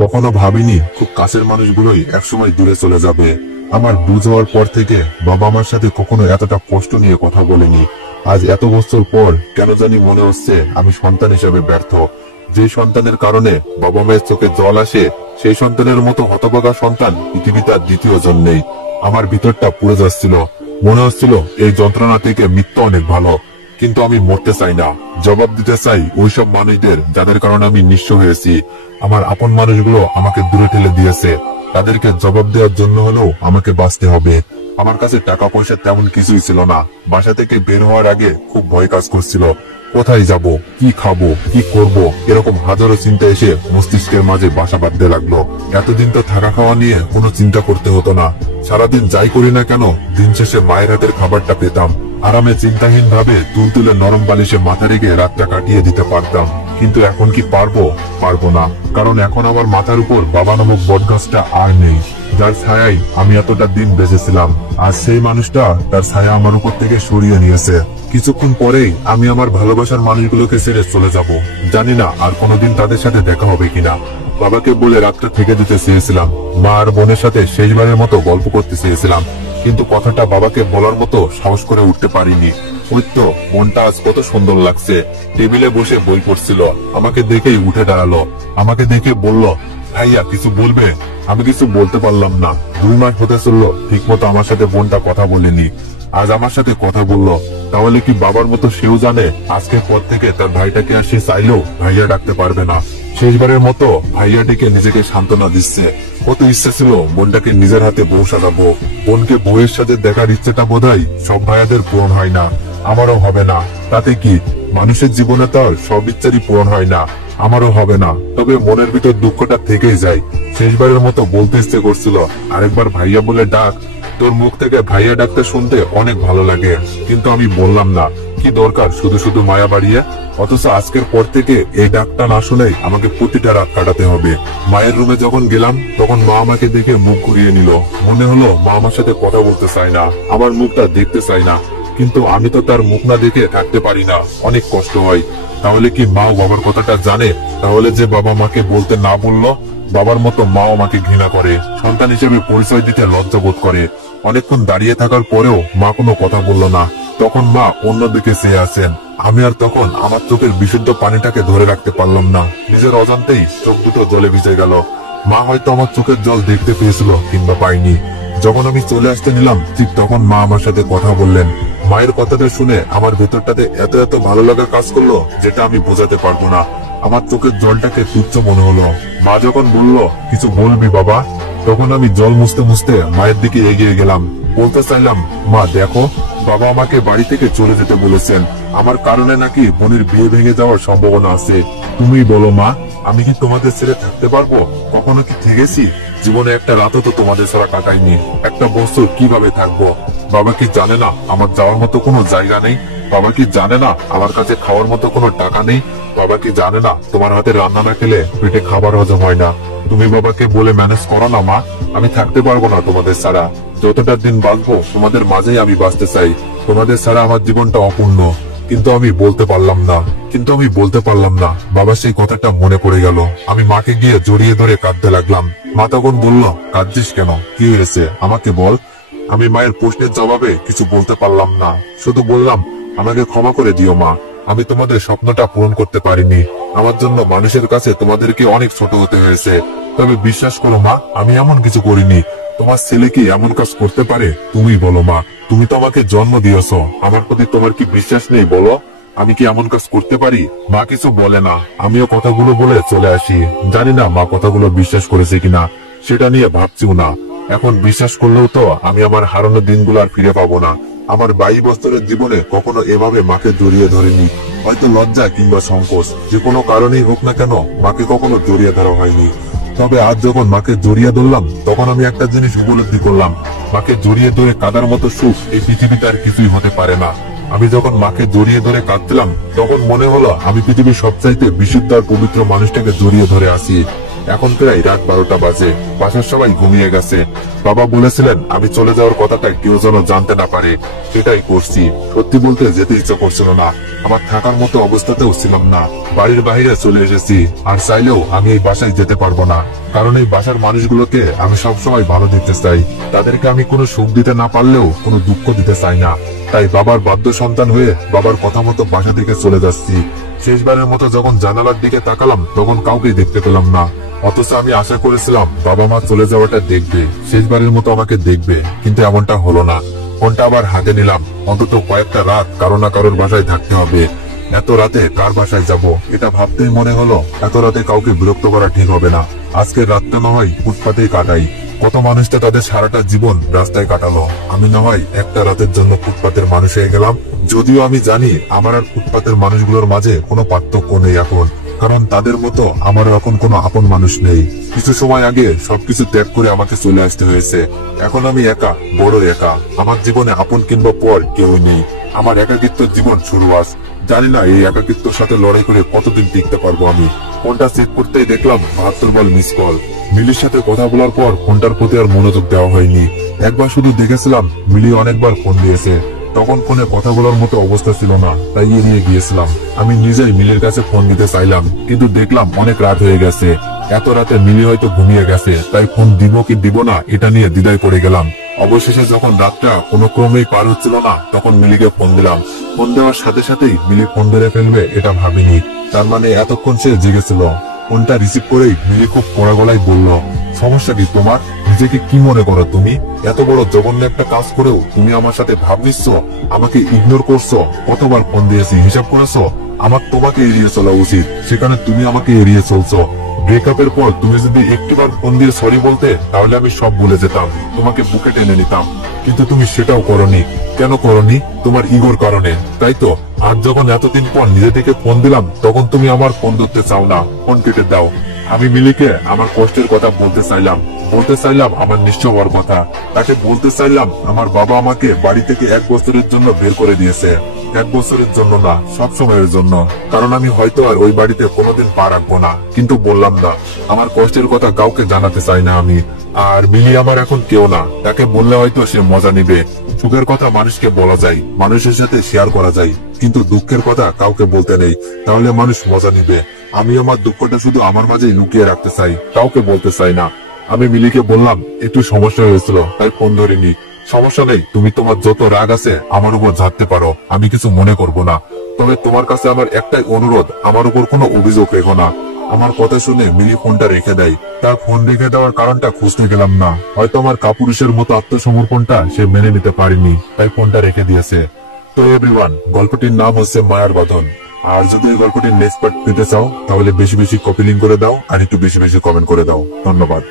কখনো ভাবিনি খুব কাছের মানুষগুলোই একসময় দূরে চলে যাবে। আমার বুঝ হওয়ার পর থেকে বাবা আমার সাথে কখনো এতটা কষ্ট নিয়ে কথা বলেনি। আজ এত বছর পর কেন জানি মনে হচ্ছে আমি সন্তান হিসেবে ব্যর্থ। যে সন্তানের কারণে বাবা মায়ের চোখে জল আসে, সেই সন্তানের মতো হতভাগা সন্তান পৃথিবীতে আর দ্বিতীয় জন নেই। আমার ভিতরটা পুড়ে যাচ্ছিল, মনে হচ্ছিল এই যন্ত্রণা থেকে মৃত্যু অনেক ভালো। কিন্তু আমি মরতে চাই না, জবাব দিতে চাই ওইসব মানুষদের যাদের কারণে আমি নিঃস্ব হয়েছি। আমার আপন মানুষগুলো আমাকে দূরে ঠেলে দিয়েছে, তাদেরকে জবাব দেওয়ার জন্য হলেও আমাকে বাঁচতে হবে। আমার কাছে টাকা পয়সা তেমন কিছুই ছিল না। বাসা থেকে বের হওয়ার আগে খুব ভয় কাজ করছিল। কোথায় যাব, কি খাবো, কি করব, এরকম হাজারো চিন্তা এসে মস্তিষ্কের মাঝে বাসা বাঁধতে লাগলো। এতদিন তো থাকা খাওয়া নিয়ে কোনো চিন্তা করতে হতো না। সারাদিন যাই করি না কেন, দিন শেষে মায়ের হাতের খাবারটা পেতাম। আরামে চিন্তাহীন ভাবে তুলতুলে নরম বালিশে মাথা রেখে রাতটা কাটিয়ে দিতে পারতাম। কিন্তু এখন কি পারবো? পারবো না, কারণ এখন আমার মাথার উপর বাবা নামক বটগাছটা আর নেই, যার ছায়ায় আমি এতটা দিন বেঁচেছিলাম। আর সেই মানুষটা তার ছায়া আমার উপর থেকে সরিয়ে নিয়েছে। কিছুক্ষণ পরেই আমি আমার ভালোবাসার মানুষগুলোকে ছেড়ে চলে যাব। জানি না আর কোনোদিন তাদের সাথে দেখা হবে কিনা। বাবাকে বলে রাতটা থেকে দিতে চেয়েছিলাম, মা আর বোনের সাথে শেষবারের মতো গল্প করতে চেয়েছিলাম, কিন্তু কথাটা বাবাকে বলার মতো সাহস করে উঠতে পারিনি। ওই তো মনটা আজ কত সুন্দর লাগছে। টেবিলে বসে বই পড়ছিল, আমাকে দেখেই উঠে দাঁড়ালো। আমাকে দেখে বলল, ভাইয়া কিছু বলবে? আমি কিছু বলতে পারলাম না। 2 মাস হতে চললো ঠিক মতো আমার সাথে বোনটা কথা বলেনি। আজ আমার সাথে কথা বললো। তাহলে কি বাবার মতো সেও জানে আজকের পর থেকে তার ভাইটাকে আর সে চাইলেও ভাইয়া ডাকতে পারবে না। শেষবারের মতো ভাইয়া ডেকে নিজেকে সান্ত্বনা দিচ্ছে। কত ইচ্ছা ছিল বোনটাকে নিজের হাতে বউ সাজাবো। বোনকে বউয়ের সাথে দেখার ইচ্ছেটা বোধহয় সব ভাইয়াদের পূরণ হয় না, আমারও হবে না। তাতে কি, মানুষের জীবনে তো আর সব ইচ্ছারই পূরণ হয় না, আমারও হবে না। তবে মনের ভিতর দুঃখটা থেকেই যায়। শেষবারের মতো বলতে ইচ্ছে করছিল, আরেকবার ভাইয়া বলে ডাক। তোর মুখ থেকে ভাইয়া ডাকতে শুনতে অনেক ভালো লাগে, কিন্তু আমি বললাম না। কি দরকার শুধু শুধু মায়া বাড়িয়ে? অথচ আজকের পর থেকে এই ডাকটা না শুনেই আমাকে প্রতিটা রাত কাটাতে হবে। মায়ের রুমে যখন গেলাম তখন মা আমাকে দেখে মুখ ঘুরিয়ে নিল। মনে হলো মা আমার সাথে কথা বলতে চায় না, আমার মুখটা দেখতে চায় না। কিন্তু আমি তো তার মুখ না দেখে থাকতে পারি না, অনেক কষ্ট হয়। তাহলে কি মাও বাবার কথাটা জানে? তাহলে যে বাবা মাকে বলতে না বললো, বাবার মতো মাও আমাকে ঘৃণা করে, সন্তান হিসেবে পরিচয় দিতে লজ্জা বোধ করে। অনেকক্ষণ দাঁড়িয়ে থাকার পরেও মা কোনো কথা বলল না। তখন মা অন্যদিকে চেয়ে আছেন। আমি আর তখন আমার চোখের বিশুদ্ধ পানিটাকে ধরে রাখতে পারলাম না। নিজের অজান্তেই চোখ দুটো জলে ভিজে গেল। মা হয়তো আমার চোখের জল দেখতে পেয়েছিল কিংবা পাইনি। যখন আমি চলে আসতে নিলাম ঠিক তখন মা আমার সাথে কথা বললেন। মায়ের কথাটা শুনে আমার ভেতরটাতে এত এত ভালো লাগা কাজ করলো, যেটা আমি বোঝাতে পারবো না। আমার চোখের জলটাকে তুচ্ছ মনে হলো। মা যখন বলল, কিছু বলবি বাবা? তখন আমি জল মুছতে মুছতে মায়ের দিকে এগিয়ে গেলাম। বলতে চাইলাম, মা দেখো, বাবা আমাকে বাড়ি থেকে চলে যেতে বলেছেন। আমার কারণে নাকি বোনের বিয়ে ভেঙে যাওয়ার সম্ভাবনা আছে। তুমি বলো মা, আমি কি তোমাদের ছেড়ে থাকতে পারবো? কখনো কি থেকেছি? জীবনে একটা রাতও তো তোমাদের ছাড়া কাটাইনি। একটা বছর কিভাবে থাকবো? বাবা কি জানে না আমার যাওয়ার মতো কোনো জায়গা নেই? বাবা কি জানে না আমার কাছে খাওয়ার মতো কোনো টাকা নেই? বাবা কি জানে না তোমার হাতে রান্না না খেলে পেটে খাবার হজম হয় না? তুমি বাবাকে বলে ম্যানেজ করো না মা। আমি থাকতে পারবো না তোমাদের ছাড়া। যতটা দিন বাঁচবো তোমাদের মাঝেই আমি বাঁচতে চাই। তোমাদের ছাড়া আমার জীবনটা অপূর্ণ। কিন্তু আমি বলতে পারলাম না। বাবা সেই কথাটা মনে পড়ে গেল। আমি মাকে গিয়ে জড়িয়ে ধরে কাঁদতে লাগলাম। মা তখন বলল, কাঁদছিস কেন? কি হয়েছে আমাকে বল। আমি মায়ের প্রশ্নের জবাবে কিছু বলতে পারলাম না। শুধু বললাম, আমাকে ক্ষমা করে দিও মা। আমি তোমাদের স্বপ্নটা পূরণ করতে পারিনি। আমার জন্য মানুষের কাছে তোমাদেরকে অনেক ছোট হতে হয়েছে। তবে বিশ্বাস করো মা, আমি এমন কিছু করিনি। তোমার ছেলে কি এমন কাজ করতে পারে? তুমি বলো মা, তুমি তো আমাকে জন্ম দিয়েছো। আমার প্রতি তোমার কি বিশ্বাস নেই বলো? আমি কি এমন কাজ করতে পারি? মা কিছু বলে না। আমিও কথাগুলো বলে চলে আসি। জানি না মা কথাগুলো বিশ্বাস করেছে কিনা, সেটা নিয়ে ভাবছিও না। এখন বিশ্বাস করলেও তো আমি আমার হারানো দিনগুলো আর ফিরে পাবো না। আমার 22 বছরের জীবনে কখনো এভাবে মাকে জড়িয়ে ধরেনি। হয়তো লজ্জা কিংবা সংকোচ, যে কোনো কারণেই হোক না কেন, মাকে কখনো জড়িয়ে ধরা হয়নি। তবে আজ যখন মাকে জড়িয়ে ধরলাম তখন আমি একটা জিনিস উপলব্ধি করলাম। মাকে জড়িয়ে ধরে কাঁদার মতো সুখ এই পৃথিবীতে আর কিছুই হতে পারে না। আমি যখন মাকে জড়িয়ে ধরে কাঁদছিলাম তখন মনে হলো আমি পৃথিবীর সবচাইতে বিশুদ্ধ আর পবিত্র মানুষটাকে জড়িয়ে ধরে আসি। এখন প্রায় রাত 12টা বাজে। বাসার সবাই ঘুমিয়ে গেছে। বাবা বলেছিলেন আমি চলে যাওয়ার কথাটা কেউ যেন জানতে না পারে, সেটাই করছি। সত্যি বলতে যেতে ইচ্ছা করছিল না, আমার থাকার মতো অবস্থাতেও ছিলাম না। বাড়ির বাইরে চলে এসেছি, আর চাইলেও আমি এই বাসায় যেতে পারবো না, কারণ এই বাসার মানুষগুলোকে আমি সবসময় ভালো দিতে চাই। তাদেরকে আমি কোনো সুখ দিতে না পারলেও কোনো দুঃখ দিতে চাই না। তাই বাবার বাধ্য সন্তান হয়ে বাবার কথা মতো বাসা থেকে চলে যাচ্ছি। শেষবারের মতো যখন জানালার দিকে তাকালাম তখন কাউকে দেখতে পেলাম না, অথচ আমি আশা করেছিলাম বাবা মা চলে যাওয়াটা দেখবে, শেষবারের মতো আমাকে দেখবে, কিন্তু এমনটা হলো না। ফোনটা আবার হাতে নিলাম, অন্তত কয়েকটা রাত কারো না কারোর বাসায় থাকতে হবে। এত রাতে কার বাসায় যাব, এটা ভাবতেই মনে হলো এত রাতে কাউকে বিরক্ত করা ঠিক হবে না। আজকের রাতটা না হয় ফুটপাতেই কাটাই। কত মানুষ তো তাদের সারাটা জীবন রাস্তায় কাটালো, আমি না হয় একটা রাতের জন্য ফুটপাতের মানুষ হয়ে গেলাম। যদিও আমি জানি আমার আর ফুটপাতের মানুষগুলোর মাঝে কোনো পার্থক্য নেই এখন, কারণ তাদের মতো আমারও এখন কোনো আপন মানুষ নেই। কিছু সময় আগে সবকিছু ত্যাগ করে আমাকে চলে আসতে হয়েছে। এখন আমি একা, বড় একা। আমার জীবনে আপন কিংবা পর কেউ নেই। আমার একাকিত্ব জীবন শুরু আজ। জানি না এই একাকিত্বর সাথে লড়াই করে কতদিন টিকতে পারবো আমি। ফোনটা চেক করতেই দেখলাম 72 বল মিস কল। মিলির সাথে কথা বলার পর ফোনটার প্রতি আর মনোযোগ দেওয়া হয়নি। একবার শুধু দেখেছিলাম, মিলি অনেকবার ফোন দিয়েছে, তখন ফোনে কথা বলার মতো অবস্থা ছিল না, তাই এড়িয়ে গিয়েছিলাম। আমি নিজেই মিলির কাছে ফোন দিতে চাইলাম, কিন্তু দেখলাম অনেক রাত হয়ে গেছে। এত রাতে মিলি হয়তো ঘুমিয়ে গেছে, তাই ফোন দিব কি দিব না এটা নিয়ে দ্বিধায় পড়ে গেলাম। অবশেষে যখন রাতটা কোনো ক্রমেই পার হচ্ছিল না, তখন মিলিকে ফোন দিলাম। ফোন দেওয়ার সাথে সাথেই মিলি ফোন ধরে ফেলবে এটা ভাবিনি, তার মানে এতক্ষণ সে জেগেছিল। ফোনটা রিসিভ করেই মিলি খুব কড়া গলায় বলল, সমস্যা কি তোমার? নিজেকে কি মনে করো তুমি? এত বড় জঘন্য একটা কাজ করেও তুমি আমার সাথে ভাব নিচ্ছ, আমাকে ইগনোর করছো। কতবার ফোন দিয়েছি হিসাব করেছো? আমার তোমাকে এড়িয়ে চলা উচিত, সেখানে তুমি আমাকে এড়িয়ে চলছো। ব্রেকআপের পর তুমি যদি একটিবার ফোন দিয়ে সরি বলতে, তাহলে আমি সব ভুলে যেতাম, তোমাকে বুকে টেনে নিতাম, কিন্তু তুমি সেটাও করনি। কেন করনি? তোমার ইগোর কারণে, তাই তো? আজ যখন এতদিন পর নিজে থেকে ফোন দিলাম, তখন তুমি আমার ফোন ধরতে চাও না, ফোন কেটে দাও। আমি মিলিকে আমার কষ্টের কথা বলতে চাইলাম আমার নিঃস্ব হওয়ার কথা। তাকে বলতে চাইলাম আমার বাবা আমাকে বাড়ি থেকে 1 বছরের জন্য বের করে দিয়েছে। 1 বছরের জন্য না, সব সময়ের জন্য, কারণ আমি হয়তো আর ওই বাড়িতে কোনোদিন পা রাখবো না। কিন্তু বললাম না, আমার কষ্টের কথা কাউকে জানাতে চাই না আমি। আর মিলি আমার এখন কেউ না, তাকে বললে হয়তো সে মজা নিবে। সুখের কথা মানুষকে বলা যায়, মানুষের সাথে শেয়ার করা যায়, কিন্তু দুঃখের কথা কাউকে বলতে নেই, তাহলে মানুষ মজা নিবে। আমি আমার দুঃখটা শুধু আমার মাঝেই লুকিয়ে রাখতে চাই, কাউকে বলতে চাই না। আমি মিলিকে বললাম একটু সমস্যা হয়েছিল, তাই ফোন ধরিনি। সমস্যা নেই, তুমি তোমার যত রাগ আছে আমার উপর ঝাড়তে পারো, আমি কিছু মনে করব না। তবে তোমার কাছে আমার একটাই অনুরোধ, আমার উপর কোনো অভিযোগ রেখো না। আমার কথা শুনে মিলি ফোনটা রেখে দেয়। তার ফোন রেখে দেওয়ার কারণটা খুঁজতে গেলাম না, হয়তো আমার কাপুরুষের মতো আত্মসমর্পণটা সে মেনে নিতে পারেনি, তাই ফোনটা রেখে দিয়েছে। তো এভরিওয়ান, গল্পটির নাম হচ্ছে মায়ার বাঁধন। আর যদি এই গল্পটির নেক্সট পার্ট পেতে চাও, তাহলে বেশি বেশি কপি লিঙ্ক করে দাও, আর একটু বেশি বেশি কমেন্ট করে দাও। ধন্যবাদ।